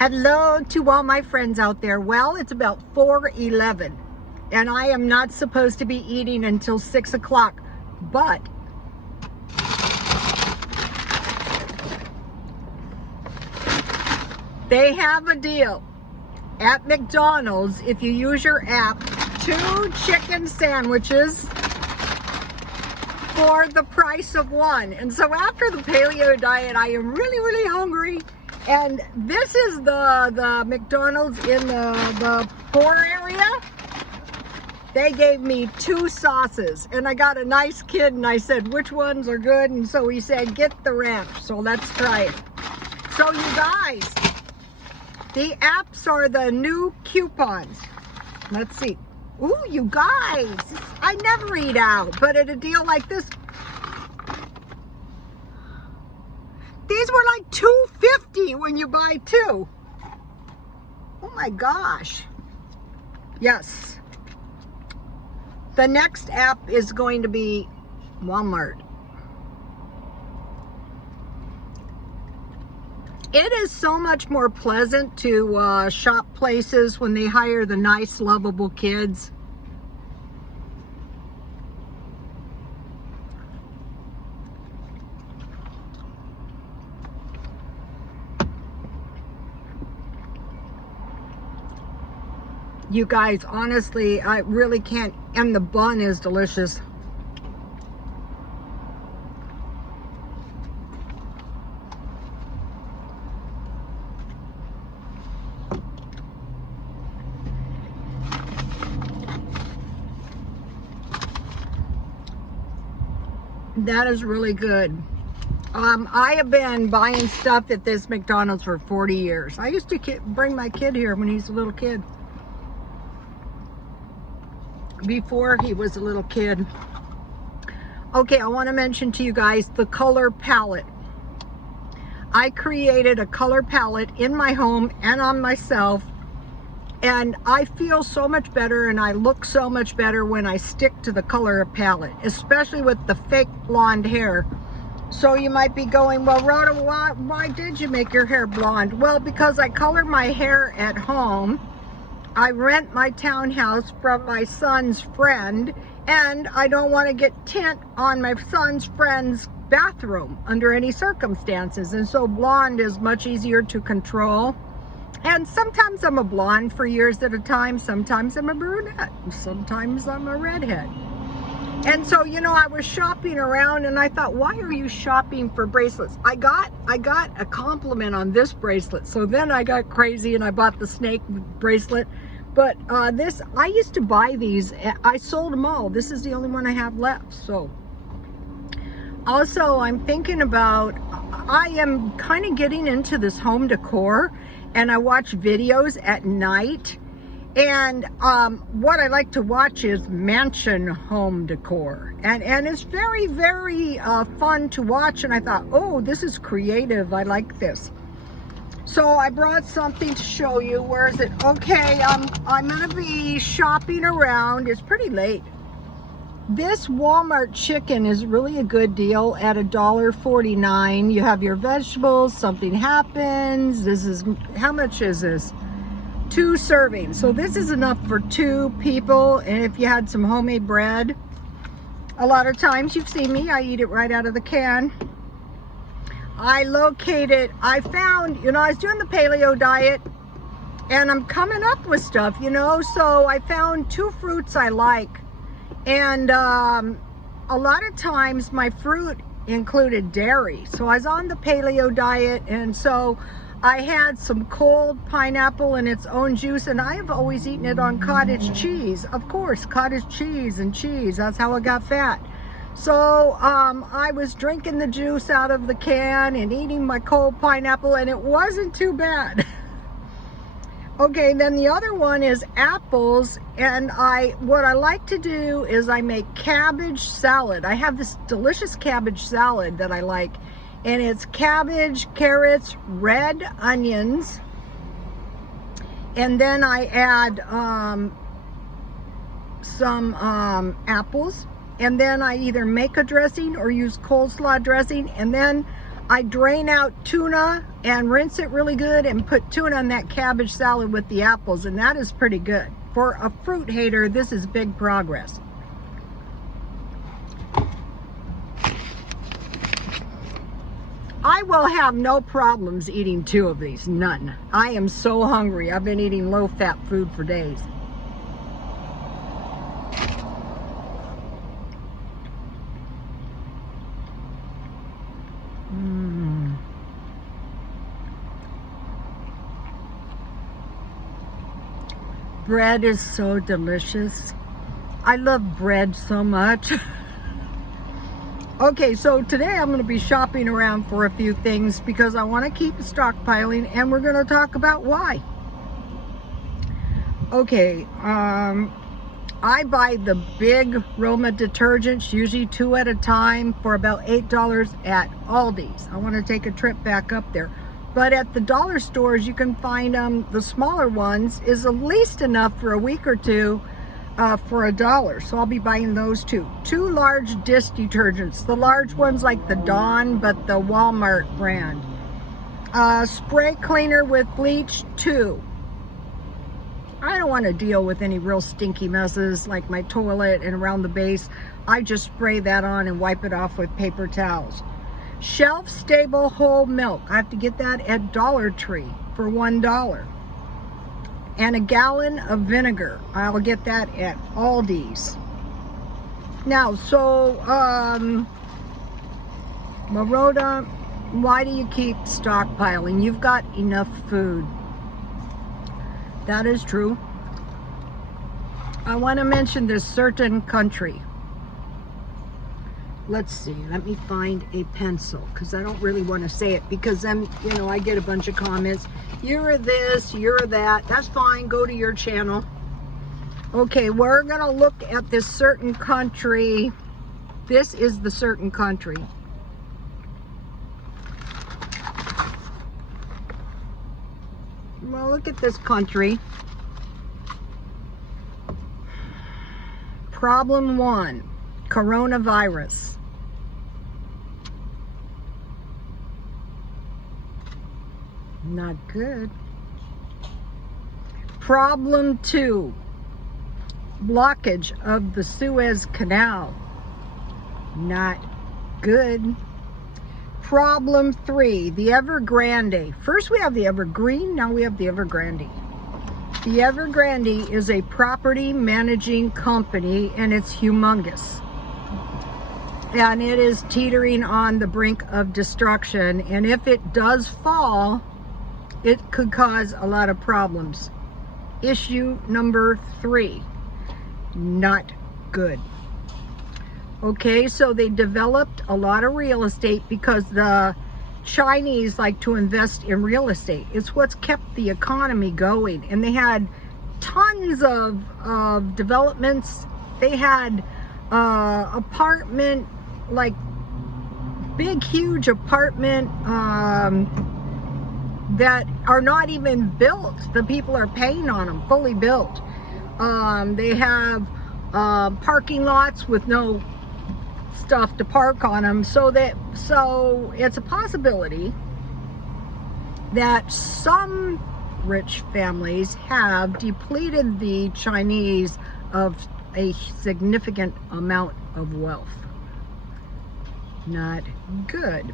Hello to all my friends out there. Well, it's about 4:11 and I am not supposed to be eating until 6 o'clock, but they have a deal at McDonald's. If you use your app, 2 chicken sandwiches for the price of 1. And so after the paleo diet, I am really hungry. And this is the McDonald's in the poor area. They gave me 2 sauces, and I got a nice kid and I said, which ones are good? And so he said, get the ranch. So let's try it. So you guys, the apps are the new coupons. Let's see. Ooh, you guys, I never eat out, but at a deal like this, these were like $2.50 when you buy 2. Oh my gosh. Yes. The next app is going to be Walmart. It is so much more pleasant to shop places when they hire the nice, lovable kids. You guys, honestly, I really can't, and the bun is delicious. That is really good. I have been buying stuff at this McDonald's for 40 years. I used to bring my kid here when he's a little kid. Before he was a little kid. Okay, I want to mention to you guys the color palette. I created a color palette in my home and on myself, and I feel so much better and I look so much better when I stick to the color palette, especially with the fake blonde hair. So you might be going, well, Rhoda, why did you make your hair blonde? Well, because I color my hair at home. I rent my townhouse from my son's friend, and I don't want to get tint on my son's friend's bathroom under any circumstances. And so blonde is much easier to control. And sometimes I'm a blonde for years at a time. Sometimes I'm a brunette. Sometimes I'm a redhead. And so, you know, I was shopping around and I thought, why are you shopping for bracelets? I got a compliment on this bracelet. So then I got crazy and I bought the snake bracelet. But this, I used to buy these. I sold them all. This is the only one I have left. So also I'm thinking about, I am kind of getting into this home decor, and I watch videos at night. And what I like to watch is mansion home decor, and it's very fun to watch. And I thought, oh, this is creative, I like this. So I brought something to show you. Where is it? Okay, I'm gonna be shopping around. It's pretty late. This Walmart chicken is really a good deal at $1.49. You have your vegetables, something happens. This is, how much is this? 2 servings. So this is enough for 2 people. And if you had some homemade bread, a lot of times you've seen me, I eat it right out of the can. I found, you know, I was doing the paleo diet and I'm coming up with stuff, you know, so I found 2 fruits I like. And a lot of times my fruit included dairy. So I was on the paleo diet, and so I had some cold pineapple in its own juice, and I have always eaten it on cottage cheese. Of course, cottage cheese and cheese, that's how I got fat. So I was drinking the juice out of the can and eating my cold pineapple, and it wasn't too bad. Okay, then the other one is apples, and what I like to do is I make cabbage salad. I have this delicious cabbage salad that I like, and it's cabbage, carrots, red onions, and then I add some apples, and then I either make a dressing or use coleslaw dressing, and then I drain out tuna and rinse it really good and put tuna in that cabbage salad with the apples, and that is pretty good. For a fruit hater, this is big progress. I will have no problems eating 2 of these, none. I am so hungry. I've been eating low-fat food for days. Bread is so delicious. I love bread so much. Okay, so today I'm going to be shopping around for a few things because I want to keep stockpiling, and we're going to talk about why. Okay, I buy the big Roma detergents, usually 2 at a time, for about $8 at Aldi's. I want to take a trip back up there. But at the dollar stores, you can find the smaller ones is at least enough for a week or two for $1. So I'll be buying those 2. 2 large dish detergents. The large ones like the Dawn, but the Walmart brand. Spray cleaner with bleach, 2. I don't want to deal with any real stinky messes like my toilet and around the base. I just spray that on and wipe it off with paper towels. Shelf stable whole milk. I have to get that at Dollar Tree for $1. And a gallon of vinegar. I'll get that at Aldi's. Now, so, Maroda, why do you keep stockpiling? You've got enough food. That is true. I want to mention this certain country. Let's see, let me find a pencil because I don't really want to say it because then, you know, I get a bunch of comments. You're this, you're that. That's fine. Go to your channel. Okay, we're going to look at this certain country. This is the certain country. Well, look at this country. Problem 1, coronavirus. Not good. Problem 2, blockage of the Suez Canal. Not good. Problem 3, the Evergrande. First we have the Evergreen, now we have the Evergrande. The Evergrande is a property managing company and it's humongous. And it is teetering on the brink of destruction. And if it does fall, it could cause a lot of problems. Issue number 3, not good. Okay, so they developed a lot of real estate because the Chinese like to invest in real estate. It's what's kept the economy going. And they had tons of developments. They had apartment, like big, huge apartment that are not even built. The people are paying on them, fully built. They have parking lots with no stuff to park on them, so it's a possibility that some rich families have depleted the Chinese of a significant amount of wealth. Not good.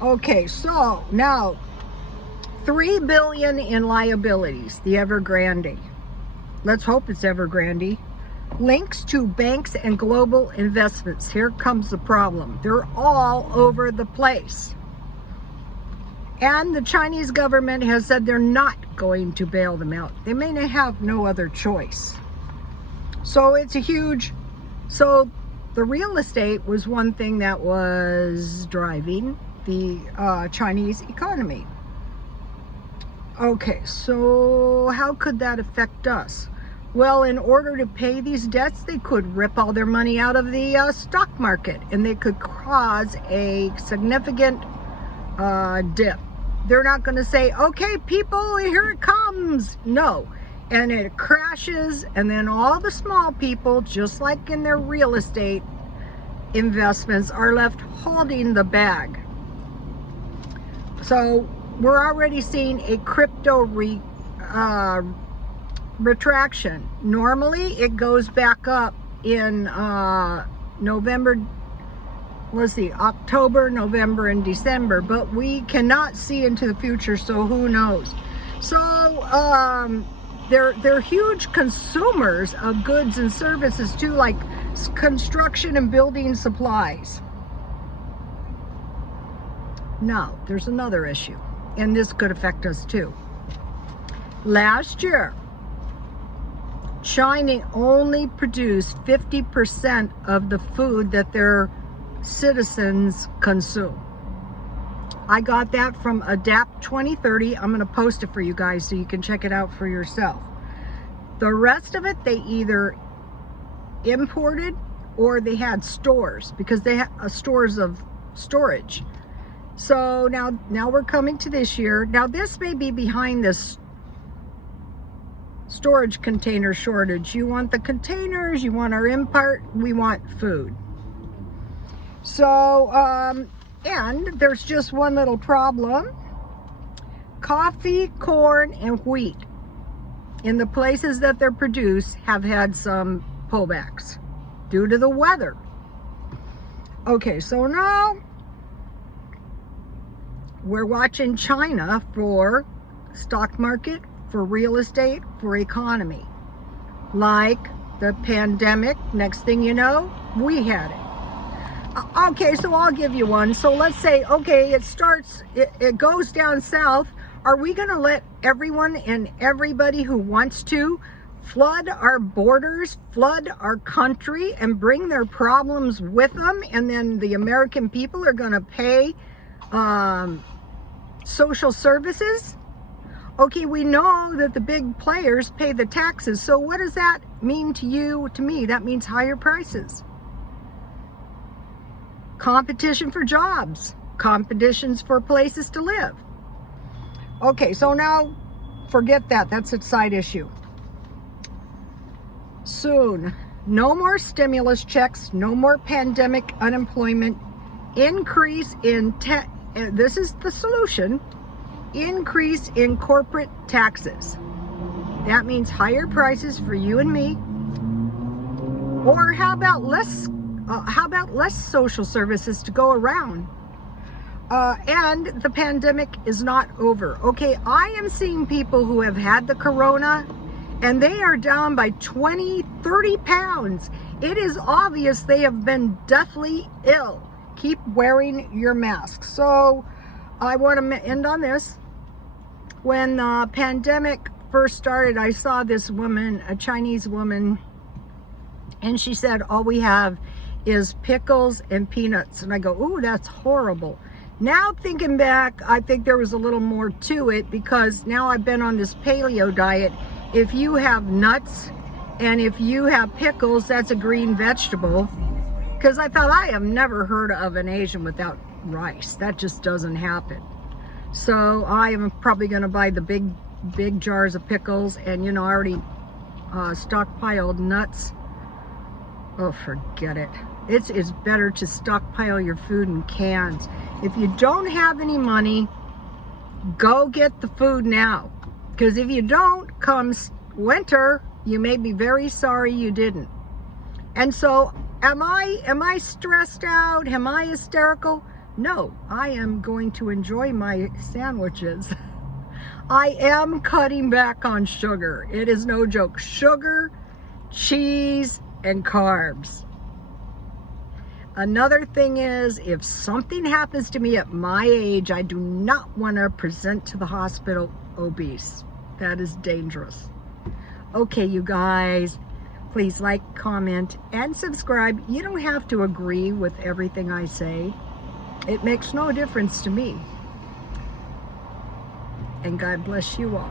Okay, so now $3 billion in liabilities, the Evergrande. Let's hope it's Evergrande. Links to banks and global investments. Here comes the problem. They're all over the place. And the Chinese government has said they're not going to bail them out. They may have no other choice. So it's a huge, so the real estate was one thing that was driving the Chinese economy. Okay, so how could that affect us? Well, in order to pay these debts, they could rip all their money out of the stock market, and they could cause a significant dip. They're not going to say, okay, people, here it comes. No. And it crashes, and then all the small people, just like in their real estate investments, are left holding the bag. So we're already seeing a crypto retraction. Normally it goes back up in November, let's see, October, November, and December, but we cannot see into the future, so who knows. So they're huge consumers of goods and services too, like construction and building supplies. Now, there's another issue, and this could affect us too. Last year, China only produced 50% of the food that their citizens consume. I got that from Adapt 2030. I'm going to post it for you guys so you can check it out for yourself. The rest of it, they either imported or they had stores, because they had stores of storage. So now we're coming to this year. Now this may be behind this storage container shortage. You want the containers, you want our import, we want food. So, and there's just one little problem. Coffee, corn, and wheat in the places that they're produced have had some pullbacks due to the weather. Okay, so now we're watching China for stock market, for real estate, for economy. Like the pandemic, next thing you know, we had it. Okay, so I'll give you one. So let's say, okay, it goes down south. Are we going to let everyone and everybody who wants to flood our borders, flood our country, and bring their problems with them? And then the American people are going to pay social services? Okay, we know that the big players pay the taxes. So what does that mean to you, to me? That means higher prices. Competition for jobs. Competitions for places to live. Okay, so now forget that. That's a side issue. Soon, no more stimulus checks, no more pandemic unemployment, increase in this is the solution, increase in corporate taxes. That means higher prices for you and me. Or how about less social services to go around? And the pandemic is not over. Okay, I am seeing people who have had the corona and they are down by 20, 30 pounds. It is obvious they have been deathly ill. Keep wearing your mask. So I want to end on this. When the pandemic first started, I saw this woman, a Chinese woman, and she said, all we have is pickles and peanuts. And I go, ooh, that's horrible. Now thinking back, I think there was a little more to it, because now I've been on this paleo diet. If you have nuts and if you have pickles, that's a green vegetable. Because I thought, I have never heard of an Asian without rice. That just doesn't happen. So I am probably going to buy the big jars of pickles, and I already stockpiled nuts. Oh, forget it. It's better to stockpile your food in cans. If you don't have any money, go get the food now. Because if you don't, comes winter, you may be very sorry you didn't. And so, am I stressed out? Am I hysterical? No, I am going to enjoy my sandwiches. I am cutting back on sugar. It is no joke. Sugar, cheese, and carbs. Another thing is, if something happens to me at my age, I do not want to present to the hospital obese. That is dangerous. Okay, you guys, please like, comment, and subscribe. You don't have to agree with everything I say. It makes no difference to me. And God bless you all.